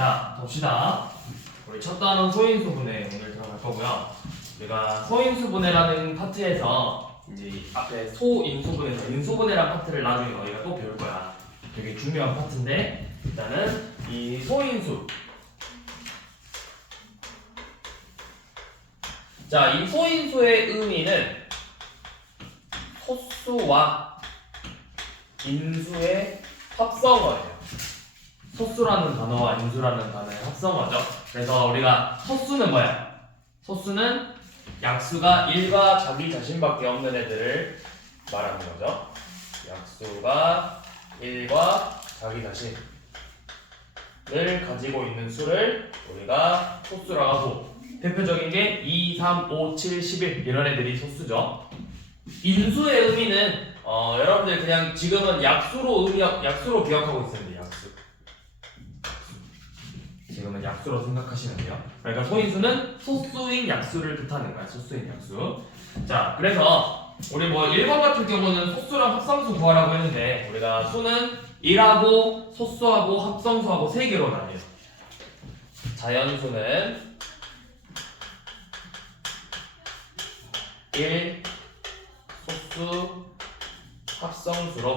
자, 봅시다. 우리 첫 단원 소인수분해 오늘 들어갈 거고요. 우리가 소인수분해라는 파트에서 이제 앞에 소인수분해에서 인수분해라는 파트를 나중에 너희가 또 배울 거야. 되게 중요한 파트인데 일단은 이 소인수. 자, 이 소인수의 의미는 소수와 인수의 합성어예요. 소수라는 단어와 인수라는 단어의 합성어죠. 그래서 우리가 소수는 뭐야? 소수는 약수가 1과 자기 자신밖에 없는 애들을 말하는 거죠. 약수가 1과 자기 자신을 가지고 있는 수를 우리가 소수라고 하고, 대표적인 게 2, 3, 5, 7, 11 이런 애들이 소수죠. 인수의 의미는 여러분들 그냥 지금은 약수로 기억하고 있으면 돼요. 약수. 지금은 약수로 생각하시면 돼요. 그러니까 소인수는 소수인 약수를 뜻하는 거야. 소수인 약수. 자, 그래서 우리 뭐 1번 같은 경우는 소수랑 합성수 구하라고 했는데 우리가 수는 1하고 소수하고 합성수하고 3개로 나뉘어요. 자연수는 1, 소수, 합성수로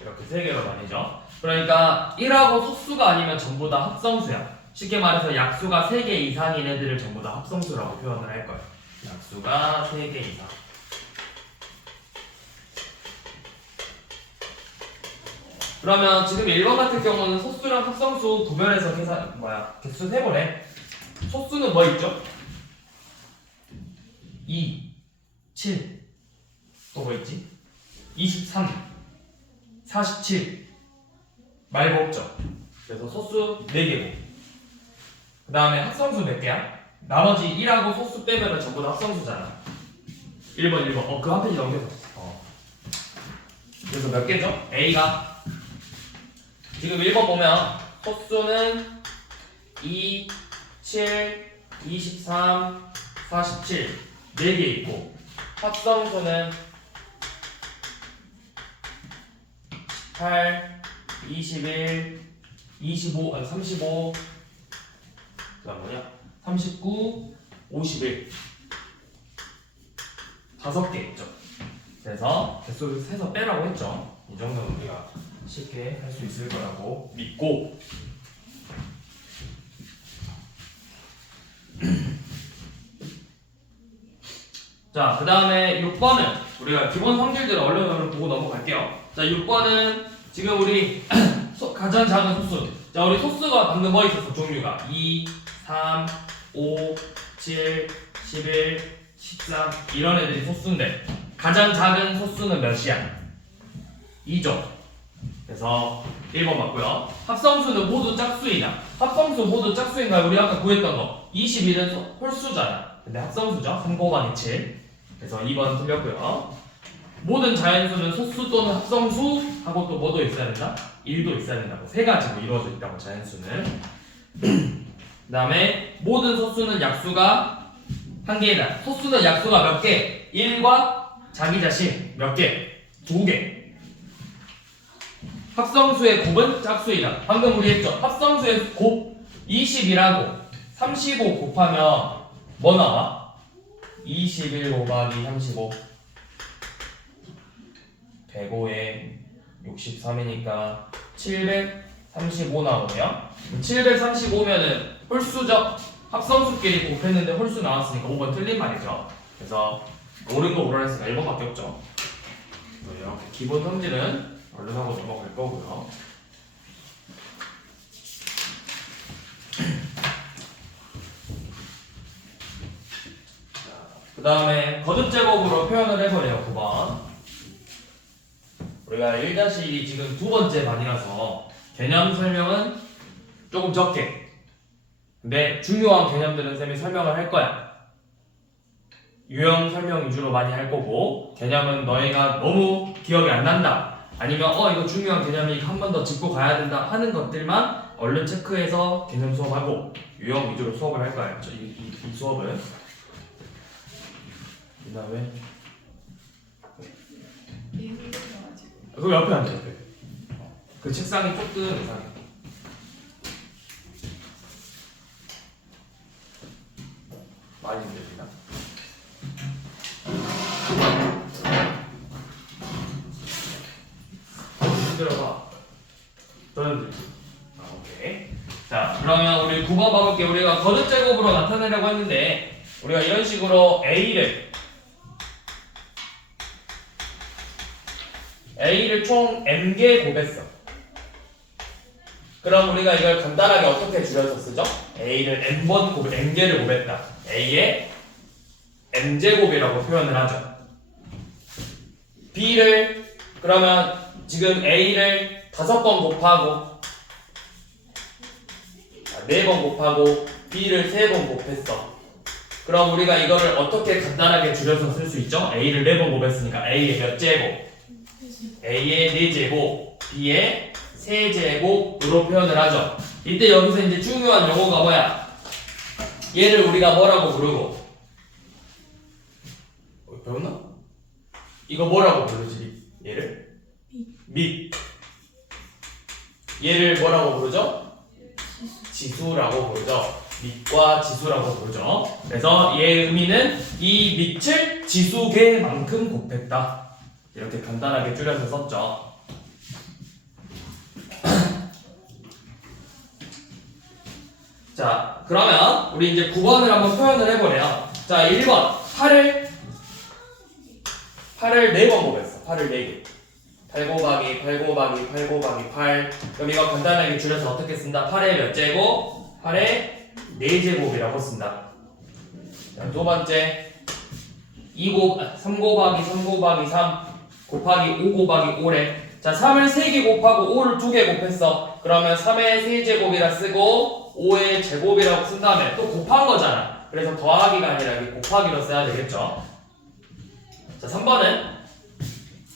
이렇게 3개로 나뉘죠. 그러니까 1하고 소수가 아니면 전부 다 합성수야. 쉽게 말해서 약수가 3개 이상인 애들을 전부 다 합성수라고 표현을 할 거예요. 약수가 3개 이상. 그러면 지금 1번 같은 경우는 소수랑 합성수 구별해서 개수 세보래. 소수는 뭐 있죠? 2, 7, 또 뭐 있지? 23, 47 말고 없죠. 그래서 소수 4개고, 그 다음에 합성수 몇 개야? 나머지 1하고 소수 빼면 전부 다 합성수잖아. 1번 그 한 페이지 넘겨서 그래서 몇 개죠? A가 지금 1번 보면 소수는 2, 7, 23, 47 4개 있고, 합성수는 18, 21, 25, 35, 그 다음 뭐냐? 39, 51 5개 있죠. 그래서 개수를 세서 빼라고 했죠. 이 정도는 우리가 쉽게 할 수 있을 거라고 믿고, 자, 그 다음에 6번은 우리가 기본 성질들을 얼른 보고 넘어갈게요. 자, 6번은 지금 우리 가장 작은 소수. 자, 우리 소수가 방금 뭐 있었어? 종류가 2, 3, 5, 7, 11, 13 이런 애들이 소수인데 가장 작은 소수는 몇이야? 2죠. 그래서 1번 맞고요. 합성수는 모두 짝수이냐? 합성수 모두 짝수인가요? 우리 아까 구했던 거 21은 홀수잖아. 근데 합성수죠. 3 곱하기 7. 그래서 2번 틀렸고요. 모든 자연수는 소수 또는 합성수 하고 또 뭐도 있어야 된다? 1도 있어야 된다고. 3가지로 이루어져 있다고, 자연수는. 그 다음에 모든 소수는 약수가 1개이다. 소수는 약수가 몇 개? 1과 자기 자신 몇 개? 2개. 합성수의 곱은 짝수이다. 방금 우리 했죠? 합성수의 곱 20이라고 35 곱하면 뭐 나와? 21 곱하기 35 105에 63이니까 735 나오네요. 735면은 홀수죠. 합성수끼리 곱했는데 홀수 나왔으니까 5번 틀린 말이죠. 그래서 옳은 거 오라했으니까 1번밖에 없죠. 이렇게 기본 성질은 얼른 하고 넘어갈 거고요. 그 다음에 거듭 제곱으로 표현을 해버려요. 9번. 우리가 1-1이 지금 두 번째 반이라서 개념 설명은 조금 적게, 근데 중요한 개념들은 쌤이 설명을 할 거야. 유형 설명 위주로 많이 할 거고, 개념은 너희가 너무 기억이 안 난다, 아니면 이거 중요한 개념이니까 한 번 더 짚고 가야 된다 하는 것들만 얼른 체크해서 개념 수업하고 유형 위주로 수업을 할 거야. 이 수업은. 그 다음에 그 옆에 앉아. 옆에. 그 책상이 조금 이상해. 많이 힘듭니다. 힘들어봐. 저는 오케이. 자, 그러면 우리 9번 봐볼게. 우리가 거듭 제곱으로 나타내려고 했는데 우리가 이런 식으로 A를 총 M개 곱했어. 그럼 우리가 이걸 간단하게 어떻게 줄여서 쓰죠? A를 M개를 곱했다. A의 M제곱이라고 표현을 하죠. B를 그러면 지금 A를 5번 곱하고 4번 곱하고 B를 3번 곱했어. 그럼 우리가 이거를 어떻게 간단하게 줄여서 쓸 수 있죠? A를 4번 곱했으니까 A의 몇 제곱? A의 4제곱, B의 3제곱으로 표현을 하죠. 이때 여기서 이제 중요한 용어가 뭐야? 얘를 우리가 뭐라고 부르고? 배웠나? 이거 뭐라고 부르지? 얘를? 밑. 얘를 뭐라고 부르죠? 지수라고 부르죠. 밑과 지수라고 부르죠. 그래서 얘의 의미는 이 밑을 지수개만큼 곱했다. 이렇게 간단하게 줄여서 썼죠. 자, 그러면 우리 이제 9번을 한번 표현을 해보래요. 자, 1번 8을 4번 곱했어. 8을 4개. 8 곱하기 8 곱하기 8 곱하기 8. 그럼 이거 간단하게 줄여서 어떻게 쓴다? 8의 몇 제곱? 8의 4제곱이라고 쓴다. 자, 두 번째 3 곱하기 3 곱하기 3 곱하기 5 곱하기 5래. 자, 3을 3개 곱하고 5를 2개 곱했어. 그러면 3의 3제곱이라 쓰고 5의 제곱이라고 쓴 다음에 또 곱한 거잖아. 그래서 더하기가 아니라 이게 곱하기로 써야 되겠죠. 자, 3번은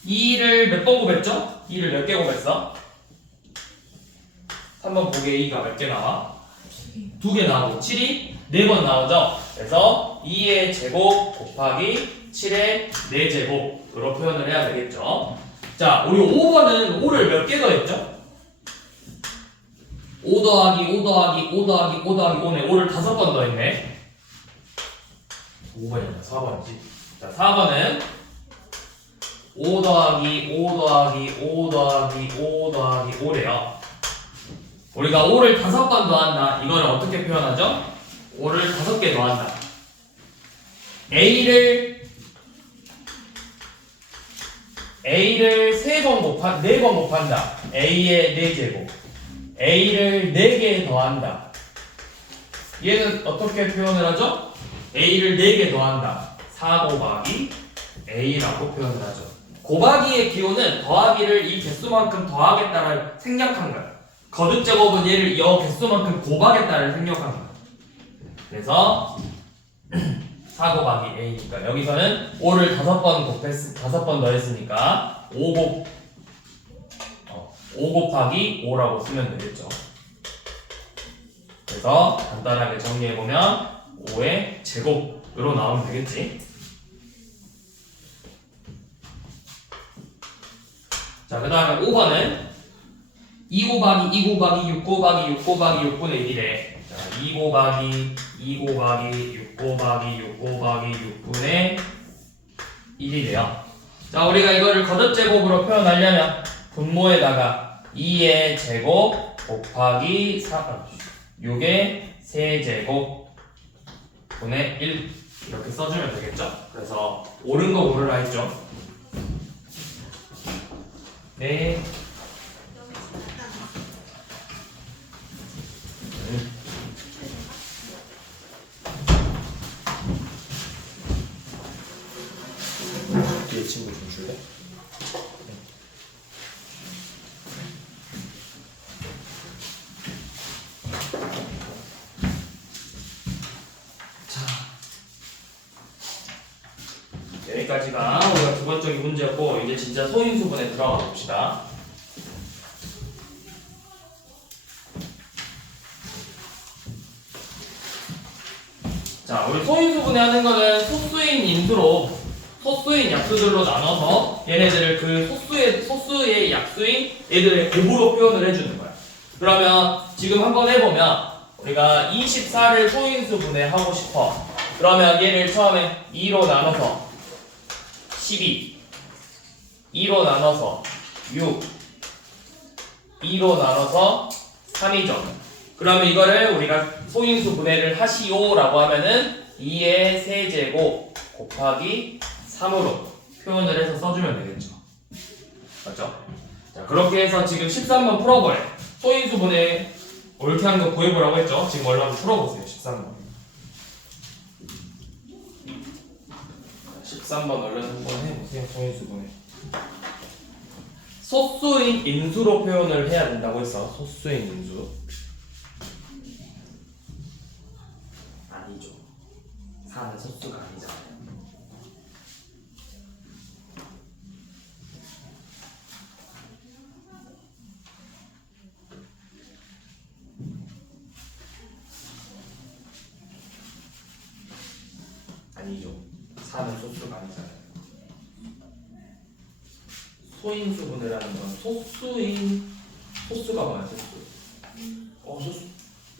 2를 몇 번 곱했죠? 2를 몇 개 곱했어? 3번 보기에 2가 몇 개 나와? 2개 나오고 7이 4번 나오죠? 그래서 2의 제곱 곱하기 7의 4제곱으로 표현을 해야 되겠죠. 자, 우리 5번은 5를 몇 개 더했죠? 5 더하기 5 더하기 5 더하기 5 더하기 5네. 5를 5번 더했네. 5번이야 4번이지. 자, 4번은 5 더하기 5 더하기 5 더하기 5 더하기 5래요. 우리가 5를 5번 더한다. 이걸 어떻게 표현하죠? 5를 5개 더한다. A를 4번 곱한다. A의 4제곱. A를 4개 더한다. 얘는 어떻게 표현을 하죠? A를 4개 더한다. 4 곱하기 A라고 표현을 하죠. 곱하기의 기호는 더하기를 이 개수만큼 더하겠다를 생략한 거야. 거듭 제곱은 얘를 이 개수만큼 곱하겠다를 생략한 거야. 그래서 4 곱하기 A니까 여기서는 5를 5번 더했으니까 5 곱하기 5라고 쓰면 되겠죠. 그래서 간단하게 정리해보면 5의 제곱으로 나오면 되겠지. 자, 그 다음에 5번은 2 곱하기 2 곱하기 6 곱하기 6 곱하기 6분의 1이래. 자, 2 곱하기 2 곱하기 6 곱하기 6 곱하기 6분의 1이래요. 자, 우리가 이거를 거듭 제곱으로 표현하려면 분모에다가 2의 제곱 곱하기 6의 세제곱 분의 1 이렇게 써주면 되겠죠? 그래서 옳은 거 고르라 했죠? 네. 뒤에 친구 좀 줄래? 자, 여기까지가 우리가 두 번째 문제였고 이제 진짜 소인수분에 들어가 봅시다. 자, 우리 소인수분해 하는 거는 소수인 인수로 소수인 약수들로 나눠서 얘네들을 그 소수의 약수인 얘들의 곱으로 표현을 해주는 거야. 그러면 지금 한번 해보면 우리가 24를 소인수분해 하고 싶어. 그러면 얘를 처음에 2로 나눠서 12, 2로 나눠서 6, 2로 나눠서 3이죠. 그러면 이거를 우리가 소인수 분해를 하시오라고 하면은 2의 세제곱 곱하기 3으로 표현을 해서 써주면 되겠죠. 맞죠? 자, 그렇게 해서 지금 13번 풀어보래. 소인수 분해 옳게 하는 거 구해보라고 했죠. 지금 얼른 한번 풀어보세요. 13번. 13번 얼른 한번 해보세요. 소인수 분해. 소수인 인수로 표현을 해야 된다고 했어. 소수인 인수. 아니죠. 4는 소수가 아니잖아요. 아니죠. 4는 소수가 아니잖아요. 소인수 분해라는 건 소수가 뭐야? 소수. 소수.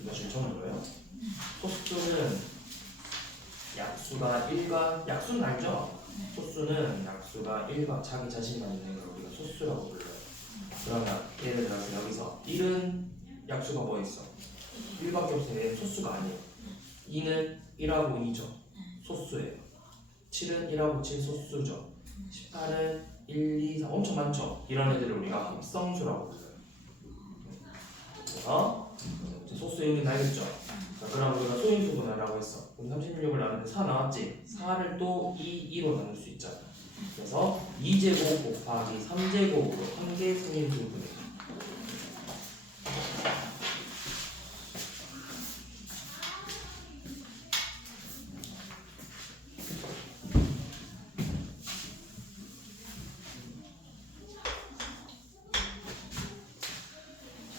이거 실천한 거예요? 소수는 약수가 1과 약수는 알죠? 소수는 약수가 1과 자기 자신만 있는 걸 우리가 소수라고 불러요. 그러면 예를 들어서 여기서 1은 약수가 뭐 있어? 1밖에 없으면 얘는 소수가 아니에요. 2는 1하고 2죠. 소수예요. 7은 1하고 7 소수죠. 18은 1, 2, 3 엄청 많죠? 이런 애들을 우리가 합성수라고 불러요. 그래서 소수 의미는 알겠죠? 자, 그럼 우리가 소인수 분해라고 했어. 그럼 36을 나누는데 4 나왔지? 4를 또 2로 나눌 수 있잖아. 그래서 2제곱 곱하기 3제곱으로 한 개 소인수 분해.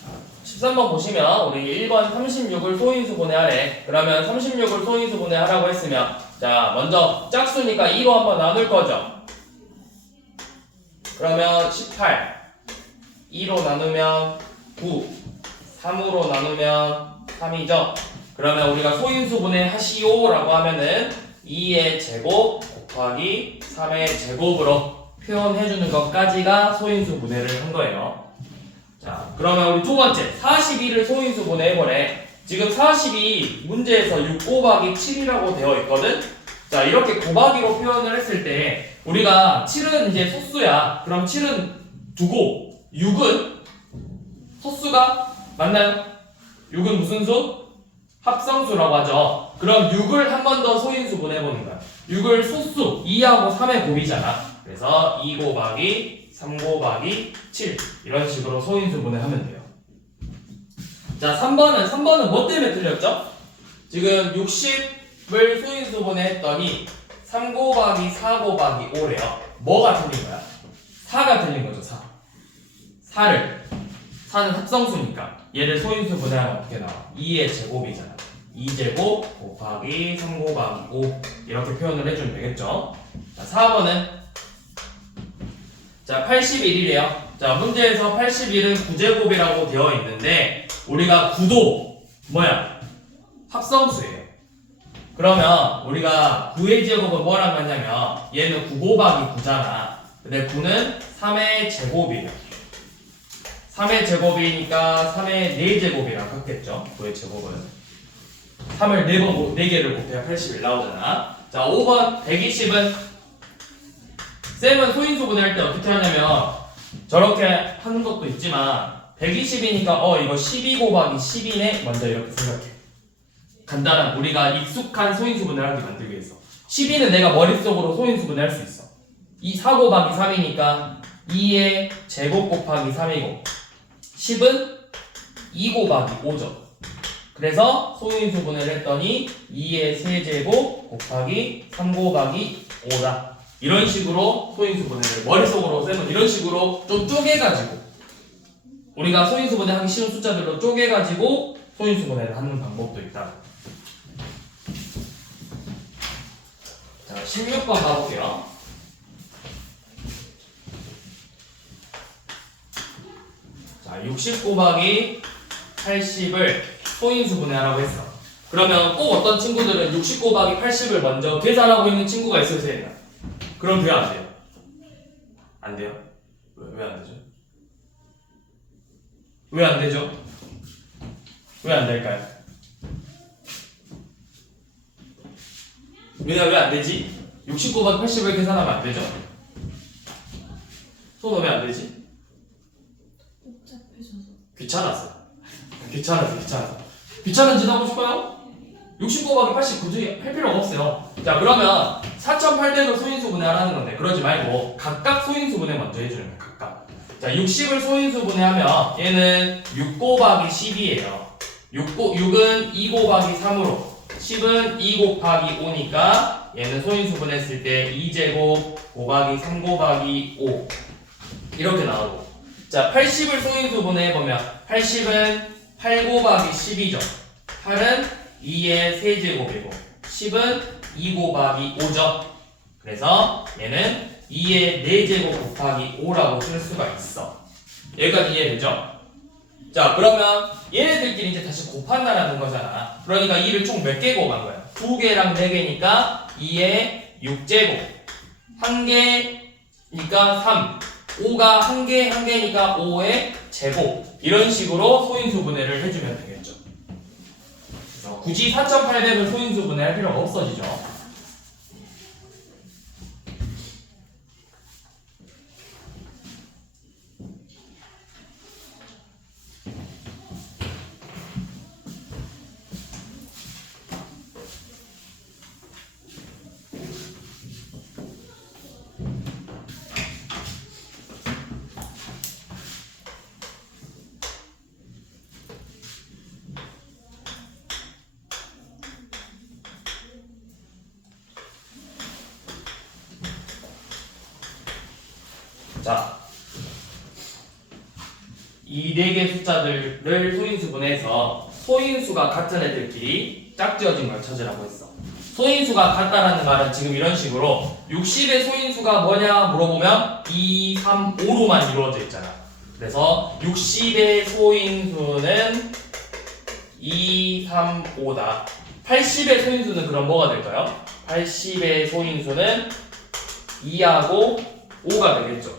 자, 13번 보시면 우리 1번 36을 소인수 분해하래. 그러면 36을 소인수 분해하라고 했으면 자, 먼저 짝수니까 2로 한번 나눌 거죠. 그러면 18 2로 나누면 9 3으로 나누면 3이죠. 그러면 우리가 소인수 분해하시오 라고 하면은 2의 제곱 곱하기 3의 제곱으로 표현해주는 것까지가 소인수 분해를 한 거예요. 자, 그러면 우리 두 번째 42를 소인수 분해해보래. 지금 42 문제에서 6 곱하기 7이라고 되어 있거든. 자, 이렇게 곱하기로 표현을 했을 때 우리가 7은 이제 소수야. 그럼 7은 두고 6은 소수가 맞나요? 6은 무슨 수? 합성수라고 하죠. 그럼 6을 한 번 더 소인수 분해보는 거야. 6을 소수 2하고 3의 곱이잖아. 그래서 2 곱하기 3 곱하기 7 이런 식으로 소인수 분해하면 돼요. 자, 3번은 뭐 때문에 틀렸죠? 지금 60을 소인수 분해했더니 3 곱하기 4 곱하기 5래요. 뭐가 틀린 거야? 4가 틀린 거죠. 4는 합성수니까 얘를 소인수 분해하면 어떻게 나와? 2의 제곱이잖아. 2제곱 곱하기 3 곱하기 5 이렇게 표현을 해주면 되겠죠. 자, 4번은 자 81이래요. 자, 문제에서 81은 9제곱이라고 되어 있는데 우리가 9도 뭐야? 합성수예요. 그러면 우리가 9의 제곱은 뭐랑 같냐면 얘는 9 곱하기 9잖아. 근데 9는 3의 제곱이에요. 3의 제곱이니까 3의 4제곱이랑 같겠죠. 9의 제곱은 3을 4개를 곱해야 81 나오잖아. 자, 5번 120은 쌤은 소인수 분해할 때 어떻게 하냐면 저렇게 하는 것도 있지만 120이니까 이거 12 곱하기 10이네 먼저 이렇게 생각해. 간단한 우리가 익숙한 소인수 분해하기 만들기 위해서 12는 내가 머릿속으로 소인수 분해할 수 있어. 4 곱하기 3이니까 2의 제곱 곱하기 3이고 10은 2 곱하기 5죠. 그래서 소인수 분해를 했더니 2의 세제곱 곱하기 3 곱하기 5다. 이런 식으로 소인수 분해를 머릿속으로 쌤은 이런 식으로 좀 쪼개가지고 우리가 소인수 분해하기 쉬운 숫자들로 쪼개가지고 소인수 분해를 하는 방법도 있다. 자, 16번 가볼게요. 자, 60 곱하기 80을 소인수 분해하라고 했어. 그러면 꼭 어떤 친구들은 60 곱하기 80을 먼저 계산하고 있는 친구가 있어요, 선생님. 그럼 돼요, 안 돼요? 안 돼요? 왜 안 되죠? 왜 안 되죠? 왜 안 될까요? 왜 안 되지? 60 곱하기 80을 계산하면 안 되죠? 손은 왜 안 되지? 복잡해져서. 귀찮아서. 귀찮은 짓 하고 싶어요? 60 곱하기 80 굳이 할 필요가 없어요. 자, 그러면 4,800을 소인수분해하라는 건데, 그러지 말고 각각 소인수분해 먼저 해주는 거예요, 각각. 자, 60을 소인수분해하면 얘는 6 곱하기 10이에요. 6은 2 곱하기 3으로, 10은 2 곱하기 5니까 얘는 소인수분했을 때 2제곱 곱하기 3 곱하기 5 이렇게 나오고, 자, 80을 소인수분해 해보면 80은 8 곱하기 10이죠. 8은 2의 세제곱이고 10은 2 곱하기 5죠. 그래서 얘는 2의 4제곱 곱하기 5라고 쓸 수가 있어. 여기까지 이해되죠? 자, 그러면 얘네들끼리 이제 다시 곱한다라는 거잖아. 그러니까 2를 총 몇 개 곱한 거야? 2개랑 4개니까 2의 6제곱, 1개니까 3, 5가 1개니까 5의 제곱, 이런 식으로 소인수분해를 해주면 되겠죠. 그래서 굳이 4,800을 소인수분해할 필요가 없어지죠. 자, 이 4개 숫자들을 소인수분해서 소인수가 같은 애들끼리 짝지어진 걸 찾으라고 했어. 소인수가 같다라는 말은 지금 이런 식으로 60의 소인수가 뭐냐 물어보면 2, 3, 5로만 이루어져 있잖아. 그래서 60의 소인수는 2, 3, 5다. 80의 소인수는 그럼 뭐가 될까요? 80의 소인수는 2하고 5가 되겠죠.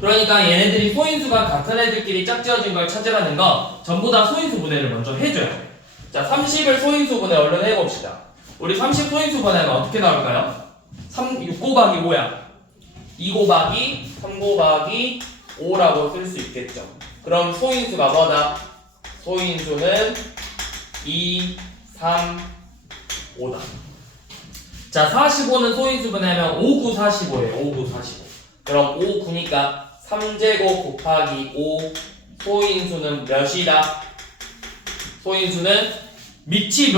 그러니까 얘네들이 소인수가 같은 애들끼리 짝지어진 걸 찾으라는 건 전부 다 소인수분해를 먼저 해줘야 돼. 자, 30을 소인수분해 얼른 해봅시다. 우리 30 소인수분해는 어떻게 나올까요? 6 곱하기 5야. 2 곱하기 3 곱하기 5라고 쓸 수 있겠죠. 그럼 소인수가 뭐다? 소인수는 2, 3, 5다. 자, 45는 소인수분해하면 5, 9, 45예요. 5, 9, 45. 그럼 5, 9니까 3제곱 곱하기 5, 소인수는 몇이다? 소인수는 밑이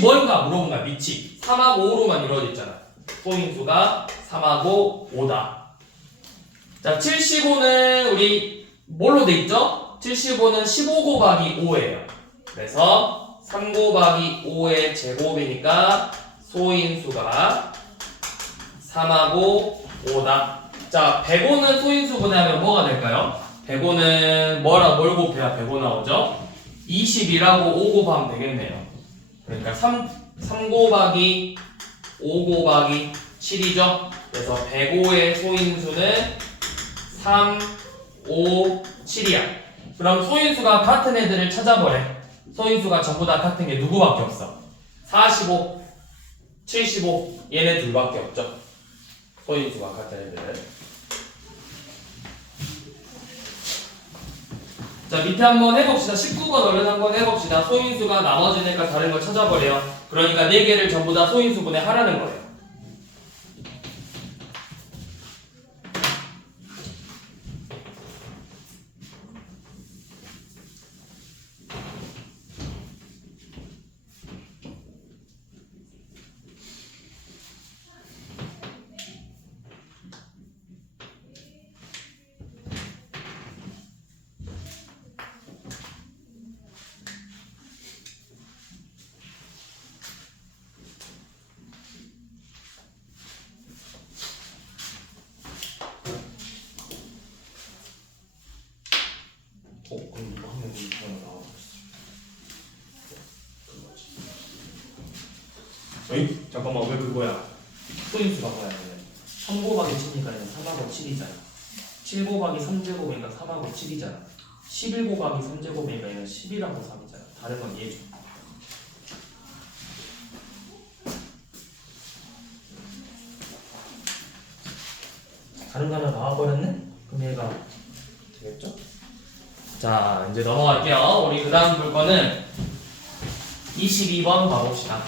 뭘까 물어본 거야. 밑이 3하고 5로만 이루어져 있잖아. 소인수가 3하고 5다. 자, 75는 우리 뭘로 돼 있죠? 75는 15 곱하기 5예요. 그래서 3 곱하기 5의 제곱이니까 소인수가 3하고 5다. 자, 105는 소인수분해하면 뭐가 될까요? 105는 뭘 곱해야 105 나오죠? 20이라고 5 곱하면 되겠네요. 그러니까 3 곱하기 5 곱하기 7이죠? 그래서 105의 소인수는 3, 5, 7이야. 그럼 소인수가 같은 애들을 찾아보래. 소인수가 전부 다 같은 게 누구밖에 없어? 45, 75 얘네 둘밖에 없죠. 소인수가 같은 애들은. 자, 밑에 한번 해봅시다. 19번 얼른 한번 해봅시다. 소인수가 나머지니까 다른 걸 찾아버려요. 그러니까 4개를 전부 다 소인수분해 하라는 거예요. 그럼 이거 하면 이거 나와버렸어. 그거지. 어이? 잠깐만 왜 그거야? 소인수가 뭐야? 3 곱하기 7이니까 3하고 7이잖아. 7 곱하기 3제곱이니까 3하고 7이잖아. 11 곱하기 3제곱이니까 얘는 11하고 3이잖아. 다른 건 얘죠. 다른 거 하나 나와버렸네? 그럼 얘가 되겠죠? 자, 이제 넘어갈게요. 우리 그 다음 물건은 22번 봐봅시다.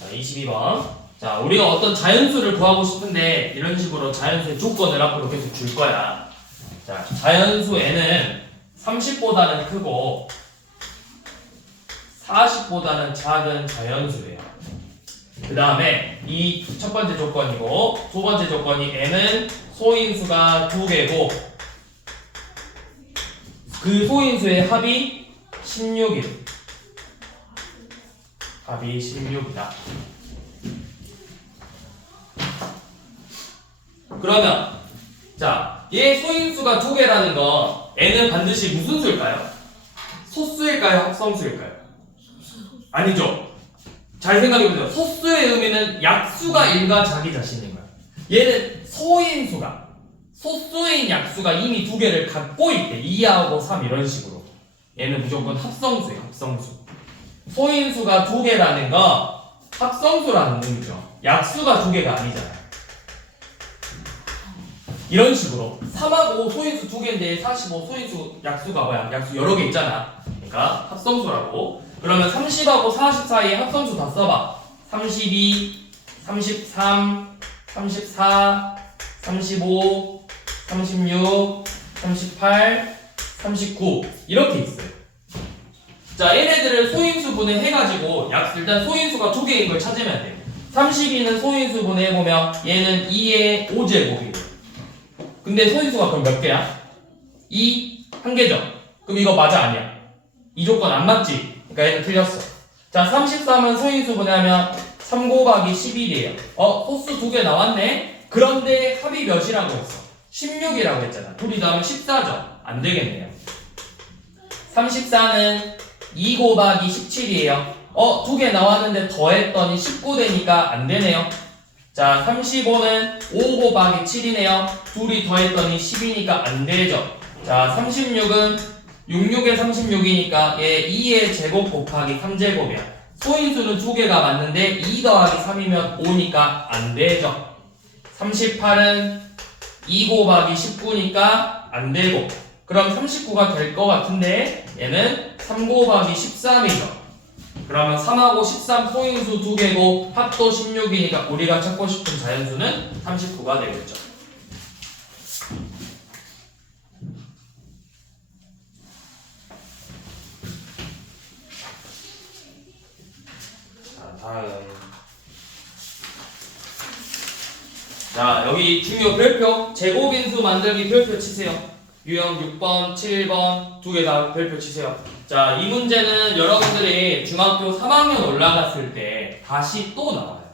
자, 22번. 자, 우리가 어떤 자연수를 구하고 싶은데 이런 식으로 자연수의 조건을 앞으로 계속 줄 거야. 자, 자연수 n은 30보다는 크고 40보다는 작은 자연수예요. 그 다음에 이 첫 번째 조건이고 두 번째 조건이 n은 소인수가 2개고 그 소인수의 합이 16이에요. 합이 16이다. 그러면 자, 얘 소인수가 2개라는 거 n은 반드시 무슨 수일까요? 소수일까요? 합성수일까요? 아니죠. 잘 생각해보세요. 소수의 의미는 약수가 일가 자기 자신인 거야. 얘는 소인수가 소수인 약수가 이미 2개를 갖고 있대. 2하고 3 이런 식으로. 얘는 무조건 합성수예요. 합성수. 소인수가 2개라는 거 합성수라는 의미죠. 약수가 2개가 아니잖아요. 이런 식으로 3하고 소인수 2개인데 45 소인수 약수가 뭐야? 약수 여러 개 있잖아. 그러니까 합성수라고. 그러면 30하고 40 사이에 합성수 다 써봐. 32, 33, 34, 35, 36, 38, 39 이렇게 있어요. 자, 얘네들을 소인수분해 해가지고 일단 소인수가 2개인 걸 찾으면 돼요. 32는 소인수분해 해보면 얘는 2의 5제곱이고 근데 소인수가 그럼 몇 개야? 2, 1개죠? 그럼 이거 맞아 아니야? 이 조건 안 맞지? 그러니까 얘는 틀렸어. 자, 33은 소인수 분해하면 3 곱하기 11이에요. 소수 2개 나왔네? 그런데 합이 몇이라고 했어? 16이라고 했잖아. 둘이 더하면 14죠? 안 되겠네요. 34는 2 곱하기 17이에요. 2개 나왔는데 더했더니 19 되니까 안 되네요. 자, 35는 5 곱하기 7이네요. 둘이 더했더니 10이니까 안 되죠. 자, 36은 66에 36이니까 얘 2의 제곱 곱하기 3제곱이야. 소인수는 2개가 맞는데 2 더하기 3이면 5니까 안 되죠. 38은 2 곱하기 19니까 안 되고 그럼 39가 될 것 같은데 얘는 3 곱하기 13이죠. 그러면 3하고 13 소인수 2개고 합도 16이니까 우리가 찾고 싶은 자연수는 39가 되겠죠. 자, 여기 중요 별표 제곱인수 만들기 별표 치세요. 유형 6번, 7번 두 개 다 별표 치세요. 자, 이 문제는 여러분들이 중학교 3학년 올라갔을 때 다시 또 나와요.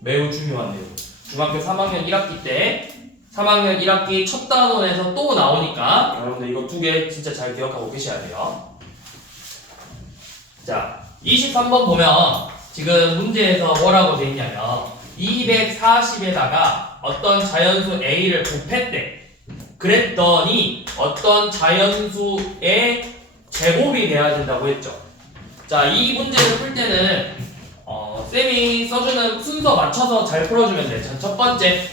매우 중요한 내용. 중학교 3학년 1학기 때 3학년 1학기 첫 단원에서 또 나오니까 여러분들 이거 두 개 진짜 잘 기억하고 계셔야 돼요. 자, 23번 보면 지금 문제에서 뭐라고 돼 있냐면 240에다가 어떤 자연수 A를 곱했대. 그랬더니 어떤 자연수의 제곱이 돼야 된다고 했죠. 자, 이 문제를 풀 때는 쌤이 써주는 순서 맞춰서 잘 풀어주면 돼. 자, 첫 번째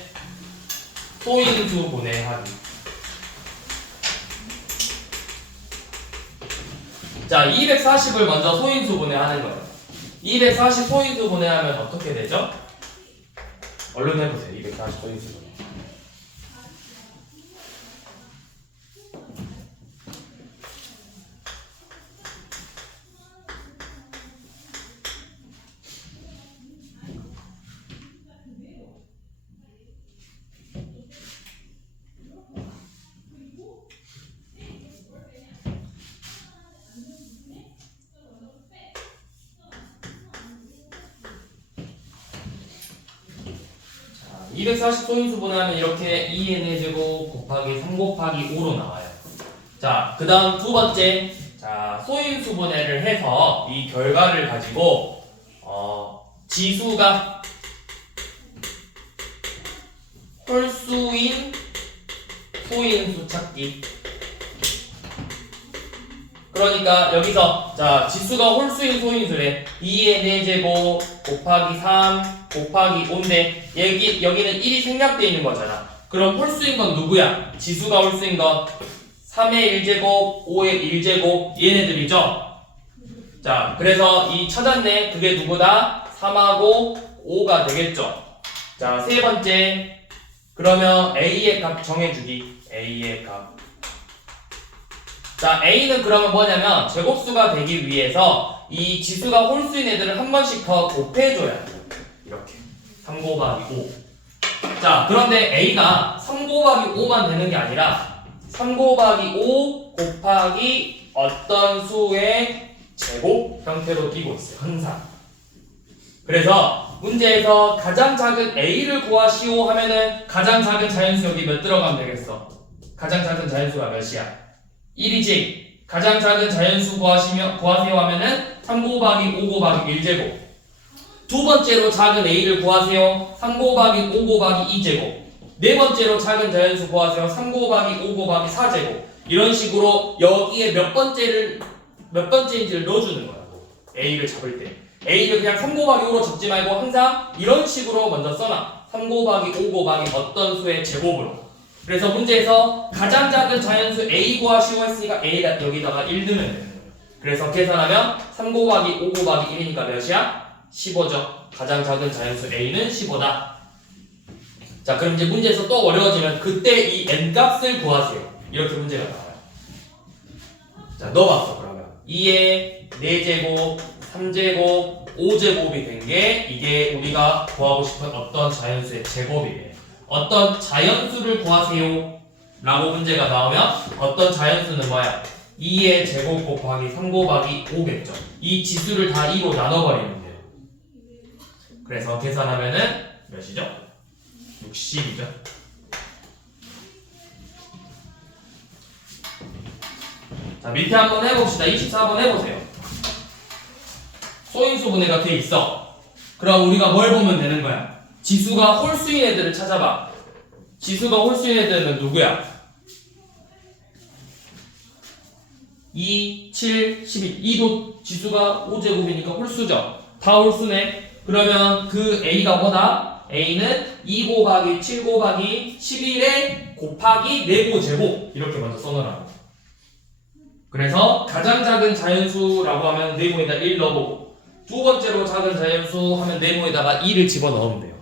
소인수 분해하기. 자, 240을 먼저 소인수 분해하는 거예요. 240 소인수 분해하면 어떻게 되죠? 얼른 해보세요. 240 소인수 분해. 자, 240 소인수 분해하면 이렇게 2n의 제곱 곱하기 3 곱하기 5로 나와요. 자, 그 다음 두 번째. 자, 소인수분해를 해서 이 결과를 가지고 지수가 홀수인 소인수 찾기. 그러니까 여기서 자 지수가 홀수인 소인수래. 2의 4제곱 곱하기 3 곱하기 5인데 여기는 1이 생략되어 있는 거잖아. 그럼 홀수인 건 누구야? 지수가 홀수인 건 3의 1제곱 5의 1제곱 얘네들이죠. 자 그래서 이 찾았네. 그게 누구다? 3하고 5가 되겠죠. 자 세 번째, 그러면 A의 값 정해주기. A의 값. 자 A는 그러면 뭐냐면 제곱수가 되기 위해서 이 지수가 홀수인 애들을 한 번씩 더 곱해줘야 돼. 이렇게 3 곱하기 5. 자 그런데 A가 3 곱하기 5만 되는 게 아니라 3 곱하기 5 곱하기 어떤 수의 제곱 형태로 띄고 있어요. 항상. 그래서 문제에서 가장 작은 A를 구하시오 하면은 가장 작은 자연수 여기 몇 들어가면 되겠어? 가장 작은 자연수가 몇이야? 1이지. 가장 작은 자연수 구하세요 하면은 3 곱하기 5 곱하기 1제곱. 두 번째로 작은 A를 구하세요. 3 곱하기 5 곱하기 2제곱. 네 번째로 작은 자연수 구하세요. 3 곱하기 5 곱하기 4제곱. 이런 식으로 여기에 몇 번째인지를 넣어주는 거라고. A를 잡을 때. A를 그냥 3 곱하기 5로 적지 말고 항상 이런 식으로 먼저 써놔. 3 곱하기 5 곱하기 어떤 수의 제곱으로. 그래서 문제에서 가장 작은 자연수 A 구하시오 했으니까 A가 여기다가 1 넣으면 되는 거예요. 그래서 계산하면 3 곱하기 5 곱하기 1이니까 몇이야? 15죠. 가장 작은 자연수 A는 15다. 자 그럼 이제 문제에서 또 어려워지면 그때 이 N값을 구하세요. 이렇게 문제가 나와요. 자 넣어봤어. 그러면 2의 4제곱 3제곱 5제곱이 된 게 이게 우리가 구하고 싶은 어떤 자연수의 제곱이에요. 어떤 자연수를 구하세요 라고 문제가 나오면 어떤 자연수는 뭐야? 2의 제곱 곱하기 3 곱하기 5겠죠. 이 지수를 다 2로 나눠버리면 돼요. 그래서 계산하면은 몇이죠? 60이죠. 자 밑에 한번 해봅시다. 24번 해보세요. 소인수 분해가 돼 있어. 그럼 우리가 뭘 보면 되는 거야? 지수가 홀수인 애들을 찾아봐. 지수가 홀수인 애들은 누구야? 2, 7, 12. 2도 지수가 5제곱이니까 홀수죠. 다 홀수네. 그러면 그 A가 뭐다? A는 2 곱하기 7 곱하기 11에 곱하기 4제곱. 이렇게 먼저 써놓으라고. 그래서 가장 작은 자연수라고 하면 네모에다 1 넣어보고 두 번째로 작은 자연수 하면 네모에다가 2를 집어넣으면 돼요.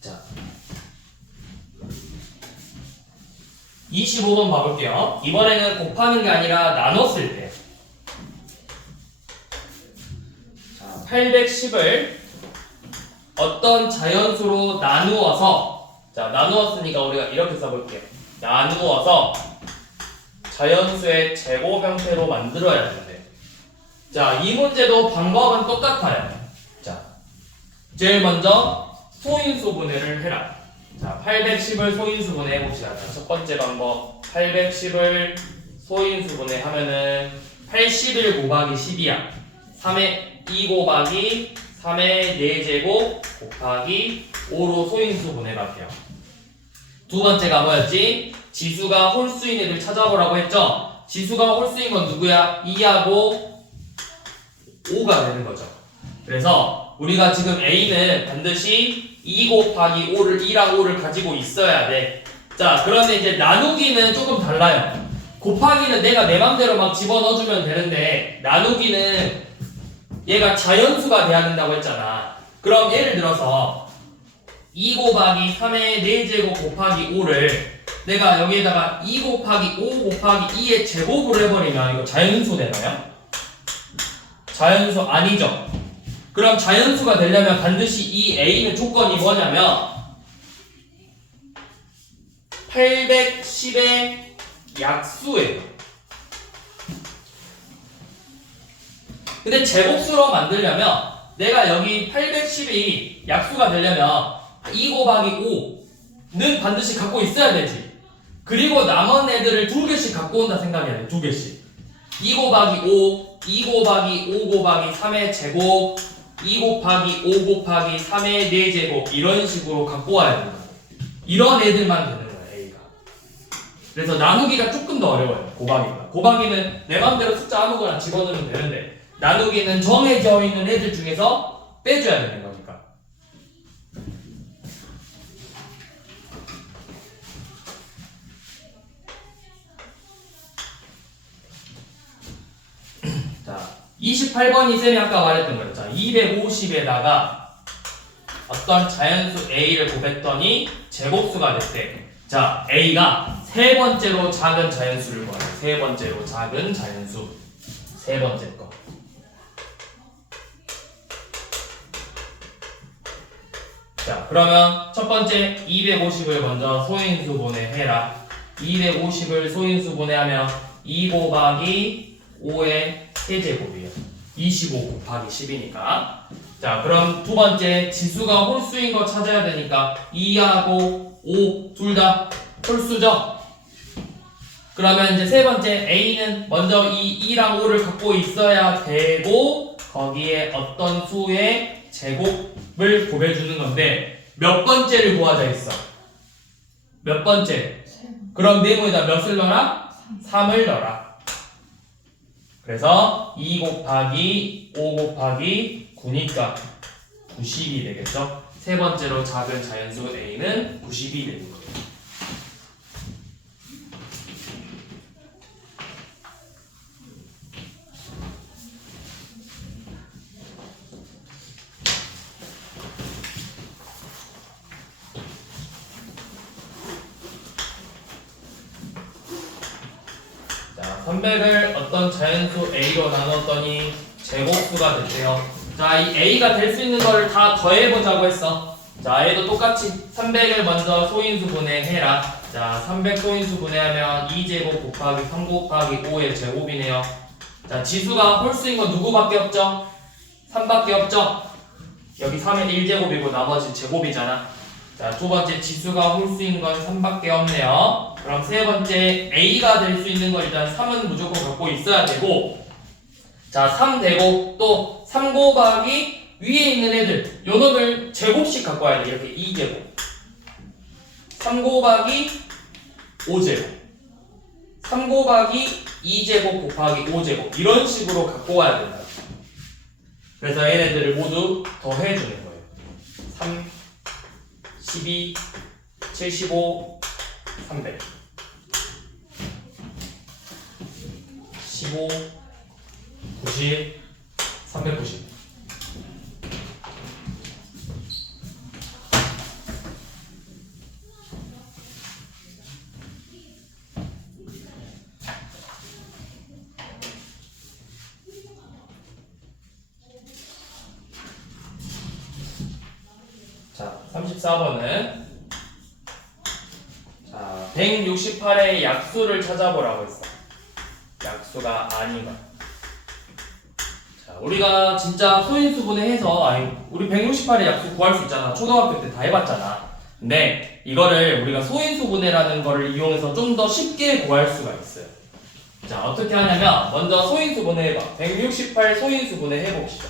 자, 25번 봐볼게요. 이번에는 곱하는 게 아니라 나눴을 때. 자, 810을 어떤 자연수로 나누어서, 자, 나누었으니까 우리가 이렇게 써볼게요. 나누어서 자연수의 제곱 형태로 만들어야 되는데, 자, 이 문제도 방법은 똑같아요. 자, 제일 먼저 소인수 분해를 해라. 자, 810을 소인수 분해 해봅시다. 자, 첫 번째 방법, 810을 소인수 분해 하면은 81 곱하기 10이야. 3의 2 곱하기 3의 4제곱 곱하기 5로 소인수 분해가 돼요. 두 번째가 뭐였지? 지수가 홀수인 애들 찾아보라고 했죠? 지수가 홀수인 건 누구야? 2하고 5가 되는 거죠. 그래서 우리가 지금 A는 반드시 2 곱하기 5를 2랑 5를 가지고 있어야 돼. 자, 그런데 이제 나누기는 조금 달라요. 곱하기는 내가 내 맘대로 막 집어넣어주면 되는데 나누기는 얘가 자연수가 돼야 된다고 했잖아. 그럼 예를 들어서 2 곱하기 3의 4제곱 곱하기 5를 내가 여기에다가 2 곱하기 5 곱하기 2의 제곱으로 해버리면 이거 자연수 되나요? 자연수 아니죠. 그럼 자연수가 되려면 반드시 이 A는 조건이 뭐냐면 810의 약수예요. 근데 제곱수로 만들려면 내가 여기 810이 약수가 되려면 2 곱하기 5는 반드시 갖고 있어야 되지. 그리고 남은 애들을 2개씩 갖고 온다 생각해야 돼. 2개씩. 2 곱하기 5, 2 곱하기 5 곱하기 3의 제곱, 2 곱하기 5 곱하기 3의 4제곱 이런 식으로 갖고 와야 된다. 이런 애들만 되는 거야, A가. 그래서 나누기가 조금 더 어려워요, 곱하기가. 곱하기는 내 맘대로 숫자 아무거나 집어넣으면 되는데 나누기는 정해져 있는 애들 중에서 빼줘야 되는 거니까. 자, 28번이 쌤이 아까 말했던 거예요. 자, 250에다가 어떤 자연수 A를 곱했더니 제곱수가 됐대. 자, A가 세 번째로 작은 자연수를 구하래. 세 번째로 작은 자연수. 세 번째 거. 자, 그러면 첫 번째 250을 먼저 소인수분해 해라. 250을 소인수분해하면 2 곱하기 5의 세제곱이에요. 25 곱하기 10이니까. 자, 그럼 두 번째 지수가 홀수인 거 찾아야 되니까 2하고 5 둘 다 홀수죠. 그러면 이제 세 번째 A는 먼저 이 2랑 5를 갖고 있어야 되고 거기에 어떤 수의 제곱을 곱해주는 건데 몇 번째를 구하자 했어? 몇 번째? 그럼 네모에다 몇을 넣어라? 3을 넣어라. 그래서 2 곱하기 5 곱하기 9니까 90이 되겠죠? 세 번째로 작은 자연수 A는 90이 되는 거예요. 자, 300을 어떤 자연수 A로 나눴더니 제곱수가 됐대요. 자, 이 A가 될 수 있는 거를 다 더해보자고 했어. 자, 얘도 똑같이 300을 먼저 소인수분해 해라. 자, 300 소인수분해하면 2제곱 곱하기 3 곱하기 5의 제곱이네요. 자, 지수가 홀수인 건 누구밖에 없죠? 3밖에 없죠? 여기 3의 1제곱이고 나머지 제곱이잖아. 자, 두 번째 지수가 홀수인 건 3밖에 없네요. 그럼 세 번째 A가 될 수 있는 건 일단 3은 무조건 갖고 있어야 되고, 자, 3 되고 또 3 곱하기 위에 있는 애들 요 놈을 제곱씩 갖고 와야 돼. 이렇게 2제곱 3 곱하기 5제곱 3 곱하기 2제곱 곱하기 5제곱 이런 식으로 갖고 와야 된다. 그래서 얘네들을 모두 더해주는 거예요. 3, 12, 75, 300 15, 90, 390 자, 34번은 자, 168의 약수를 찾아보라고 했어. 약수가 아닌 것. 자, 우리가 진짜 소인수분해해서 우리 168의 약수 구할 수 있잖아. 초등학교 때 다 해봤잖아. 근데 이거를 우리가 소인수분해라는 거를 이용해서 좀 더 쉽게 구할 수가 있어요. 자, 어떻게 하냐면 먼저 소인수분해 해봐. 168 소인수분해 해봅시다.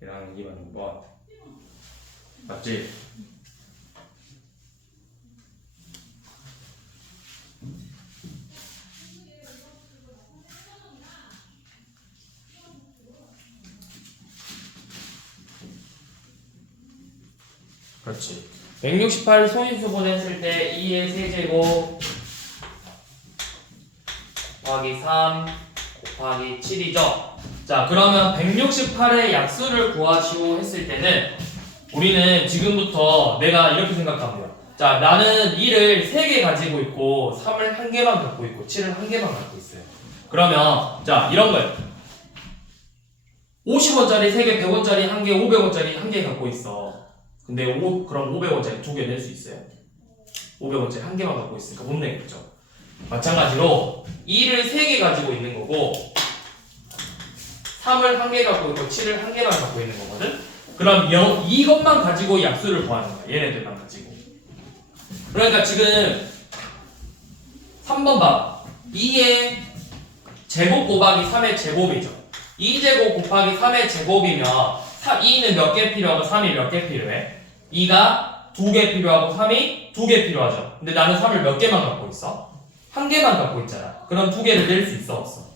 이랑 2번 6번 맞지? 그렇지. 168 소인수분 했을 때 2의 세제곱 곱하기 3 곱하기 7이죠. 자, 그러면 168의 약수를 구하시오 했을 때는 우리는 지금부터 내가 이렇게 생각하면 돼요. 자, 나는 2를 3개 가지고 있고 3을 1개만 갖고 있고 7을 1개만 갖고 있어요. 그러면 자, 이런 거예요. 50원짜리 3개, 100원짜리 1개, 500원짜리 1개 갖고 있어. 근데 그럼 500원짜리 2개 낼 수 있어요? 500원짜리 1개만 갖고 있으니까 못 내겠죠. 마찬가지로 2를 3개 가지고 있는 거고 3을 1개 갖고 있고 7을 1개만 갖고 있는 거거든? 그럼 이것만 가지고 약수를 구하는 거야. 얘네들만 가지고. 그러니까 지금 3번 봐. 2의 제곱 곱하기 3의 제곱이죠. 2제곱 곱하기 3의 제곱이면 2는 몇 개 필요하고 3이 몇 개 필요해? 2가 2개 필요하고 3이 2개 필요하죠. 근데 나는 3을 몇 개만 갖고 있어? 1개만 갖고 있잖아. 그럼 2개를 낼 수 있어 없어?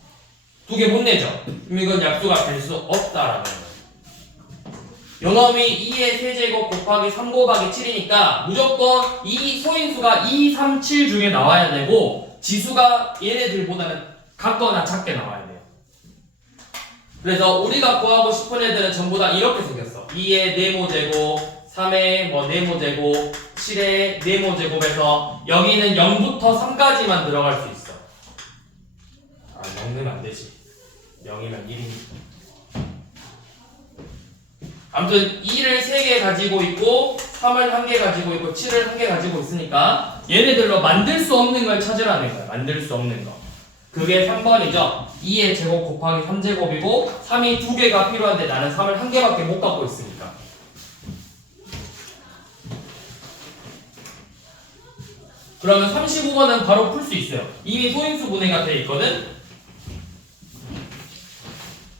2개 못 내죠. 그럼 이건 약수가 될 수 없다라는 거예요. 요놈이 2의 세제곱 곱하기 3 곱하기 7이니까 무조건 이 소인수가 2, 3, 7 중에 나와야 되고 지수가 얘네들보다는 같거나 작게 나와야 돼요. 그래서 우리가 구하고 싶은 애들은 전부 다 이렇게 생겼어. 2의 네모제곱, 3의 네모제곱, 7의 네모제곱에서 여기는 0부터 3까지만 들어갈 수 있어. 0 넣으면 안 되지. 0이면 1이니까. 아무튼 2를 3개 가지고 있고 3을 1개 가지고 있고 7을 1개 가지고 있으니까 얘네들로 만들 수 없는 걸 찾으라는 거야. 만들 수 없는 거. 그게 3번이죠. 2의 제곱 곱하기 3제곱이고 3이 2개가 필요한데 나는 3을 1개밖에 못 갖고 있으니까. 그러면 35번은 바로 풀 수 있어요. 이미 소인수 분해가 돼 있거든.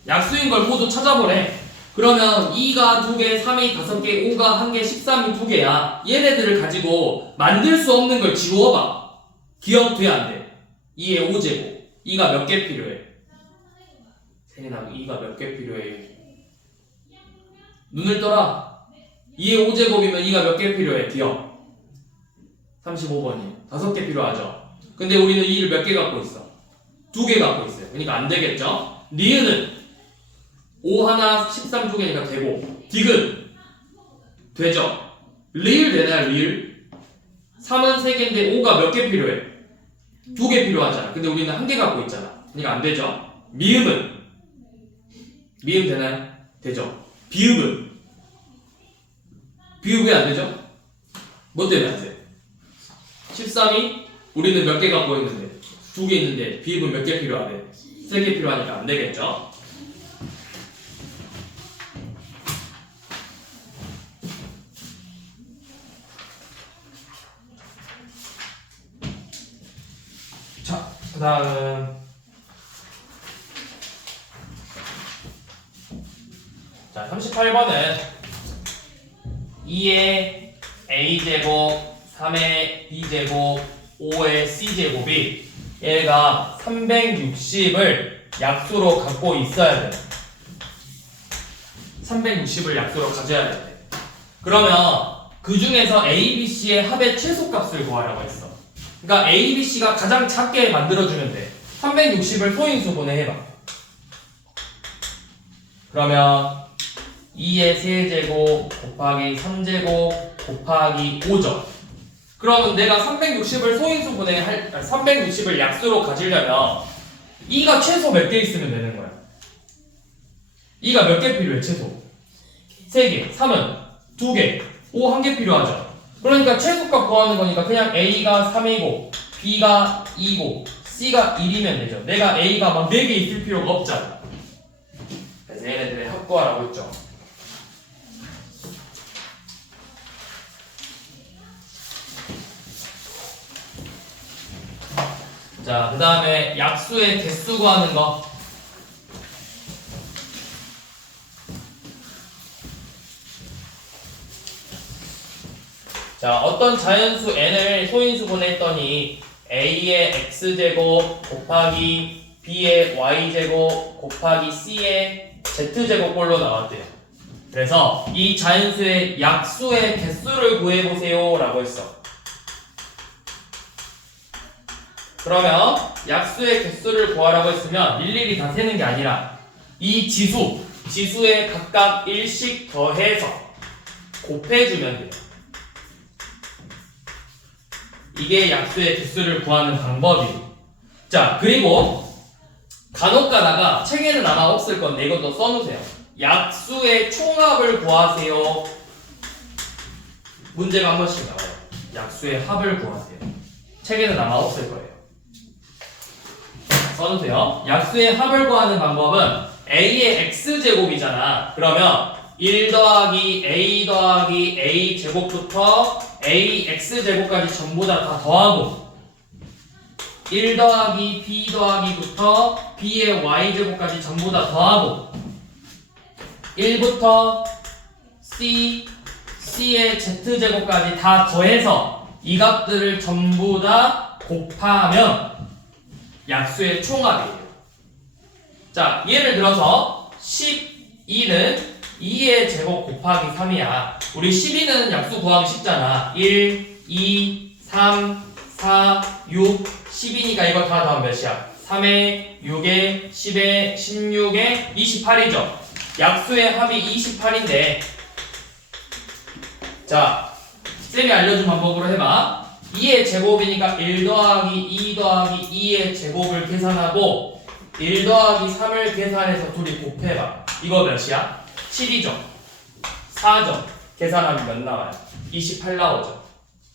약수인 걸 모두 찾아보래. 그러면 2가 2개, 3이 5개, 5가 1개, 13이 2개야. 얘네들을 가지고 만들 수 없는 걸 지워봐. 기억돼 안 돼? 2의 5제곱. 2가 몇 개 필요해? 세린아, 2가 몇 개 필요해? 눈을 떠라. 2의 5제곱이면 2가 몇 개 필요해? 기억. 35번이에요. 5개 필요하죠. 근데 우리는 2를 몇 개 갖고 있어? 2개 갖고 있어요. 그러니까 안 되겠죠? 리은은 5 하나 13 2개니까 되고 딕은 되죠? 리을 되나요? 리을? 3은 3개인데 5가 몇 개 필요해? 2개 필요하잖아. 근데 우리는 1개 갖고 있잖아. 그러니까 안 되죠? 미음은? 미음 되나요? 되죠? 비읍은? 비읍 왜 안 되죠? 뭐 때문에 안 돼? 13이 우리는 몇 개 갖고 있는데 2개 있는데 비읍은 몇 개 필요하대? 3개 필요하니까 안 되겠죠? 자, 그 다음 자 38번은 2의 a제곱 3의 b제곱 5의 c제곱이 얘가 360을 약수로 갖고 있어야 돼. 360을 약수로 가져야 돼. 그러면 그 중에서 a, b, c의 합의 최소값을 구하라고 했어. 그러니까 a, b, c가 가장 작게 만들어주면 돼. 360을 소인수 분해해봐. 그러면 2의 세제곱 곱하기 3제곱 곱하기 5죠. 그러면 내가 360을 소인수 360을 약수로 가지려면 2가 최소 몇 개 있으면 되는 거야? 2가 몇 개 필요해, 최소? 3개, 3은 2개, 5 1개 필요하죠. 그러니까 최소값 구하는 거니까 그냥 A가 3이고 B가 2고 C가 1이면 되죠. 내가 A가 막 4개 있을 필요가 없잖아. 그래서 얘네들의 합구하라고 했죠. 자, 그 다음에 약수의 개수 구하는 거. 자, 어떤 자연수 n을 소인수 분해했더니 a의 x제곱 곱하기 b의 y제곱 곱하기 c의 z제곱꼴로 나왔대요. 그래서 이 자연수의 약수의 개수를 구해보세요 라고 했어. 그러면 약수의 개수를 구하라고 했으면 일일이 다 세는 게 아니라 이 지수에 각각 1씩 더해서 곱해주면 돼요. 이게 약수의 개수를 구하는 방법이에요. 자, 그리고 간혹 가다가 책에는 아마 없을 건데 이것도 써놓으세요. 약수의 총합을 구하세요. 문제가 한 번씩 나와요. 약수의 합을 구하세요. 책에는 아마 없을 거예요. 써주세요. 약수의 합을 구하는 방법은 a의 x제곱이잖아. 그러면 1 더하기 a 더하기 a 제곱부터 a x제곱까지 전부 다 더하고 1 더하기 b 더하기부터 b의 y제곱까지 전부 다 더하고 1부터 c의 z제곱까지 다 더해서 이 값들을 전부 다 곱하면 약수의 총합이에요. 자, 예를 들어서 12는 2의 제곱 곱하기 3이야. 우리 12는 약수 구하기 쉽잖아. 1, 2, 3, 4, 6, 10이니까 이거 다 더하면 몇이야? 3에 6에 10에 16에 28이죠. 약수의 합이 28인데 자, 쌤이 알려준 방법으로 해봐. 2의 제곱이니까 1 더하기 2 더하기 2의 제곱을 계산하고 1 더하기 3을 계산해서 둘이 곱해봐. 이거 몇이야? 7이죠. 4죠. 계산하면 몇 나와요? 28 나오죠.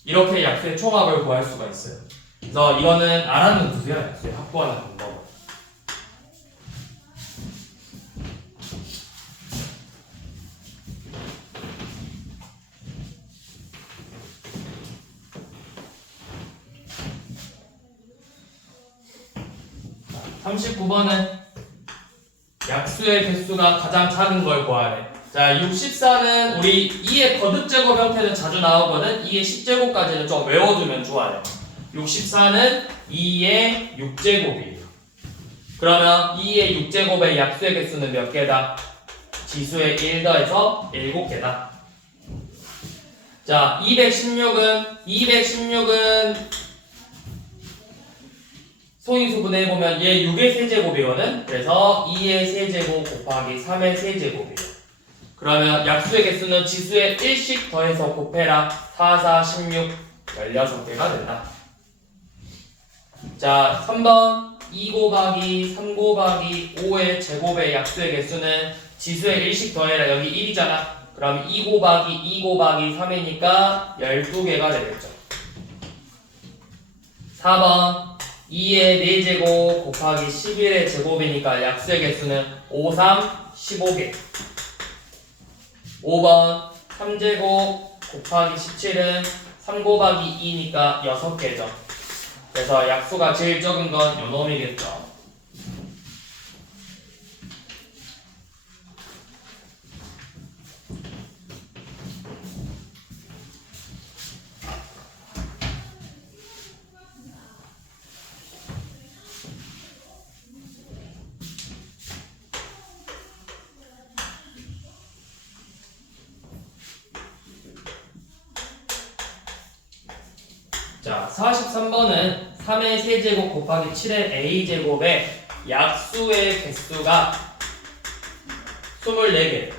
이렇게 약수의 총합을 구할 수가 있어요. 그래서 이거는 알아는 두세요. 약수의 합구하는 방법. 39번은 약수의 개수가 가장 작은 걸 구하래. 자, 64는 우리 2의 거듭제곱 형태는 자주 나오거든. 2의 10제곱까지는 좀 외워두면 좋아요. 64는 2의 6제곱이에요. 그러면 2의 6제곱의 약수의 개수는 몇 개다? 지수의 1 더해서 7개다. 자, 216은 소인수분해 보면 얘 6의 세제곱이거든. 그래서 2의 세제곱 곱하기 3의 세제곱이에요. 그러면 약수의 개수는 지수의 1씩 더해서 곱해라. 4, 4, 16, 16개가 된다. 자, 3번 2 곱하기 3 곱하기 5의 제곱의 약수의 개수는 지수의 1씩 더해라. 여기 1이잖아. 그럼 2 곱하기 2 곱하기 3이니까 12개가 되겠죠. 4번 2의 4제곱 곱하기 11의 제곱이니까 약수의 개수는 5, 3, 15개. 5번 3제곱 곱하기 17은 3 곱하기 2니까 6개죠. 그래서 약수가 제일 적은 건 요놈이겠죠. 자, 43번은 3의 세제곱 곱하기 7의 a제곱의 약수의 개수가 24개.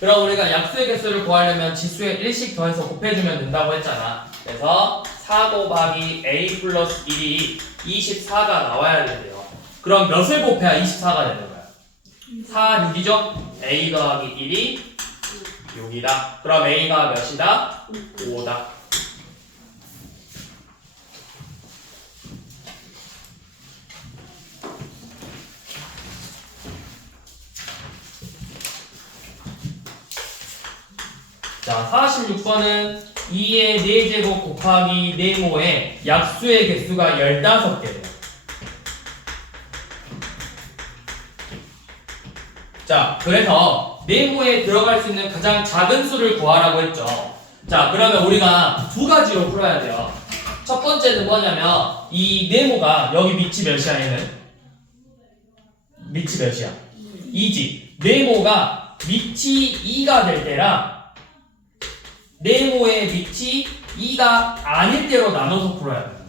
그럼 우리가 약수의 개수를 구하려면 지수의 1씩 더해서 곱해주면 된다고 했잖아. 그래서 4 곱하기 a 플러스 1이 24가 나와야 된대요. 그럼 몇을 곱해야 24가 되는 거야? 4, 6이죠? a 더하기 1이 6이다. 그럼 a가 몇이다? 5다. 자, 46번은 2의 4제곱 곱하기 4모의 약수의 개수가 15개래요. 자, 그래서 네모에 들어갈 수 있는 가장 작은 수를 구하라고 했죠. 자, 그러면 우리가 두 가지로 풀어야 돼요. 첫 번째는 뭐냐면 이 네모가 여기 밑이 몇이야 얘는? 밑이 몇이야? 2지. 네모가 밑이 2가 될 때랑 네모의 밑이 2가 아닐 때로 나눠서 풀어야 돼요.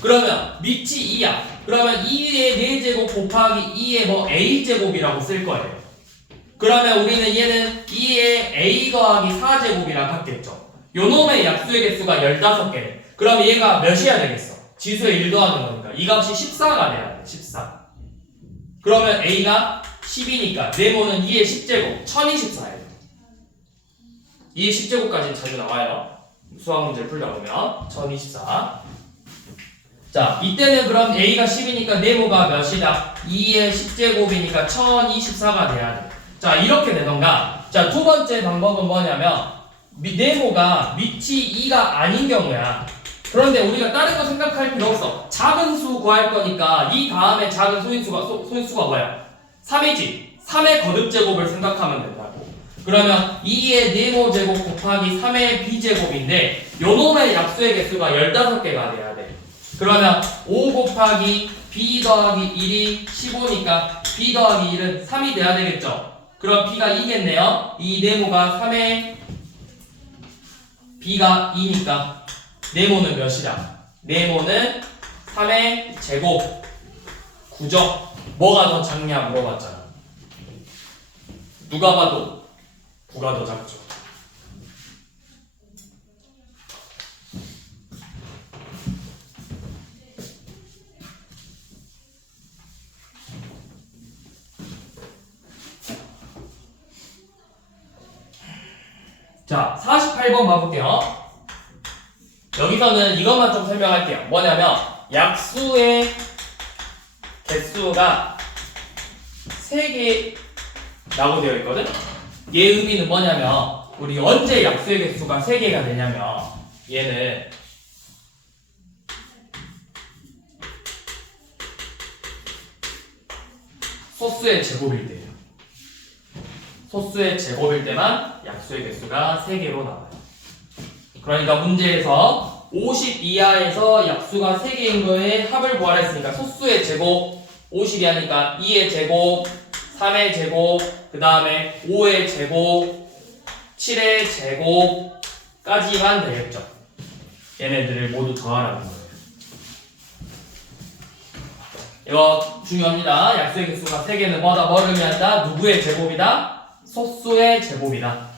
그러면 밑이 2야. 그러면 2의 4제곱 곱하기 2의 뭐 a제곱이라고 쓸 거예요. 그러면 우리는 얘는 2의 a 더하기 4제곱이랑 같겠죠. 요놈의 약수의 개수가 15개래. 그럼 얘가 몇이야 되겠어? 지수에 1 더하는 거니까 이 값이 14가 돼야 돼. 14. 그러면 A가 10이니까 네모는 2의 10제곱 1024예요. 2의 10제곱까지 자주 나와요. 수학 문제를 풀려보면 1024. 자, 이때는 그럼 A가 10이니까 네모가 몇이다? 2의 10제곱이니까 1024가 돼야 돼. 자, 이렇게 되던가. 자, 두 번째 방법은 뭐냐면 네모가 밑이 2가 아닌 경우야. 그런데 우리가 다른 거 생각할 필요 없어. 작은 수 구할 거니까 이 다음에 작은 소인수가 뭐야? 3이지. 3의 거듭제곱을 생각하면 된다고. 그러면 2의 네모 제곱 곱하기 3의 b제곱인데 요놈의 약수의 개수가 15개가 돼야 돼. 그러면 5 곱하기 b 더하기 1이 15니까 b 더하기 1은 3이 돼야 되겠죠? 그럼 b가 2겠네요. 이 네모가 3의 b가 2니까 네모는 몇이다? 네모는 3의 제곱 9죠? 뭐가 더 작냐 물어봤잖아. 누가 봐도 9가 더 작죠. 자, 48번 봐볼게요. 여기서는 이것만 좀 설명할게요. 뭐냐면 약수의 개수가 3개라고 되어 있거든? 얘 의미는 뭐냐면 우리 언제 약수의 개수가 3개가 되냐면 얘는 소수의 제곱일 때예요. 소수의 제곱일 때만 약수의 개수가 3개로 나와요. 그러니까 문제에서 50 이하에서 약수가 3개인 거에 합을 구하라 했으니까 소수의 제곱 50 이하니까 2의 제곱, 3의 제곱, 그 다음에 5의 제곱, 7의 제곱까지만 되겠죠. 얘네들을 모두 더하라는 거예요. 이거 중요합니다. 약수의 개수가 3개는 뭐다? 뭐를 의미한다? 누구의 제곱이다? 소수의 제곱이다.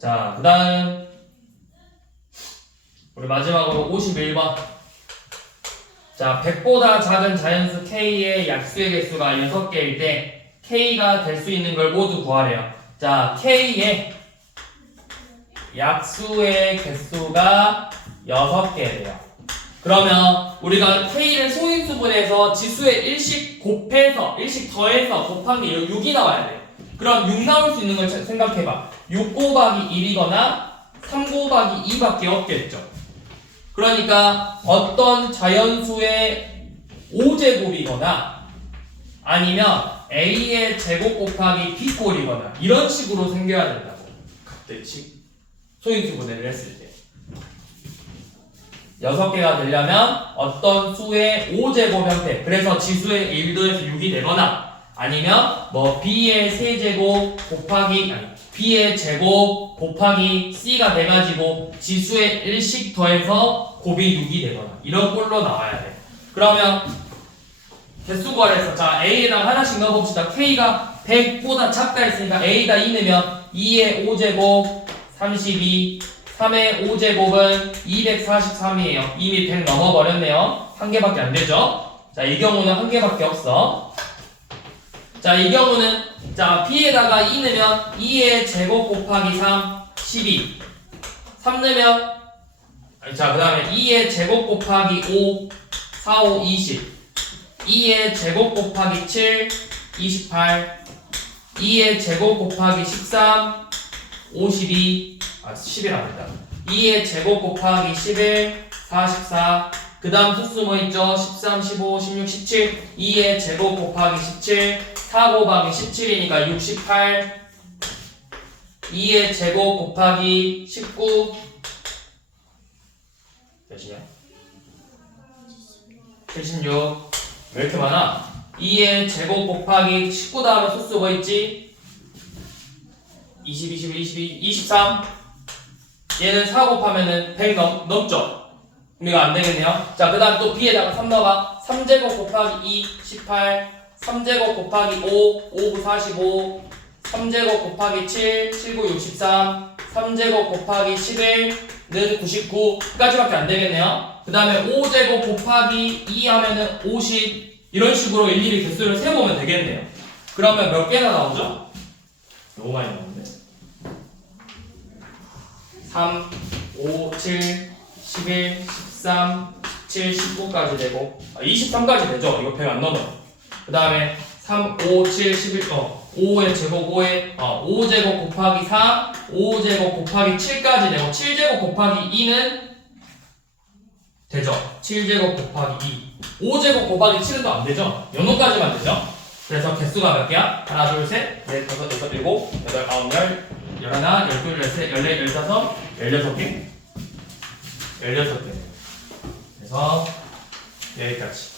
자, 그 다음 우리 마지막으로 51번. 자, 100보다 작은 자연수 K의 약수의 개수가 6개일 때 K가 될 수 있는 걸 모두 구하래요. 자, K의 약수의 개수가 6개래요. 그러면 우리가 K를 소인수분해서 지수의 일씩 곱해서, 일씩 더해서 곱한 게 6이 나와야 돼. 그럼 6 나올 수 있는 걸 생각해봐. 6 곱하기 1이거나 3 곱하기 2밖에 없겠죠. 그러니까 어떤 자연수의 5제곱이거나 아니면 A의 제곱 곱하기 B꼴이거나 이런 식으로 생겨야 된다고. 갑대치 소인수분해를 했을 때 6개가 되려면 어떤 수의 5제곱 형태, 그래서 지수의 1도에서 6이 되거나 아니면 뭐 B의 세제곱 곱하기 B의 제곱 곱하기 C가 돼가지고 지수의 1씩 더해서 곱이 6이 되거나 이런 꼴로 나와야 돼. 그러면 개수 구하래서 자 A에다가 하나씩 넣어봅시다. K가 100보다 작다 했으니까 A에다 2 넣으면 2의 5제곱 32, 3의 5제곱은 243이에요. 이미 100 넘어버렸네요. 한 개밖에 안 되죠. 자, 이 경우는 한 개밖에 없어. 자, 이 경우는 자 B에다가 2 넣으면 2의 제곱 곱하기 3, 12. 3 넣으면 자, 그 다음에 2의 제곱 곱하기 5, 4, 5, 20. 2의 제곱 곱하기 7, 28. 2의 제곱 곱하기 13, 52. 11 아니다. 2의 제곱 곱하기 11, 44. 그 다음 수수 뭐 있죠? 13, 15, 16, 17. 2의 제곱 곱하기 17, 4 곱하기 17이니까 68. 2의 제곱 곱하기 19. 몇이냐? 76. 왜 이렇게 많아? 2의 제곱 곱하기 19 다음에 수수 뭐 있지? 20, 21, 22, 23. 얘는 4 곱하면은 100 넘죠? 우리가 안 되겠네요. 자, 그 다음 또 B에다가 3 넣어봐. 3제곱 곱하기 2, 18. 3제곱 곱하기 5, 5, 45. 3제곱 곱하기 7, 7구 63, 3제곱 곱하기 11는 99까지밖에 안 되겠네요. 그 다음에 5제곱 곱하기 2 하면은 50 이런 식으로 일일이 개수를 세보면 되겠네요. 그러면 몇 개나 나오죠? 너무 많이 나오는데 3, 5, 7, 11, 13, 17, 19까지 되고 23까지 되죠. 이거 100 안 넘어요. 그 다음에 3, 5, 7, 11, 5의 제곱 5제곱 곱하기 3, 5제곱 곱하기 7까지 되고 7제곱 곱하기 2는 되죠. 7제곱 곱하기 2 5제곱 곱하기 7은 또 안 되죠. 요놈까지만 되죠. 그래서 개수가 몇 개야? 하나, 둘, 셋, 넷, 다섯, 여섯, 일곱, 여덟, 아홉, 열, 열하나, 열둘, 열셋, 열넷, 열다섯, 16개. 16개. 그래서 여기까지.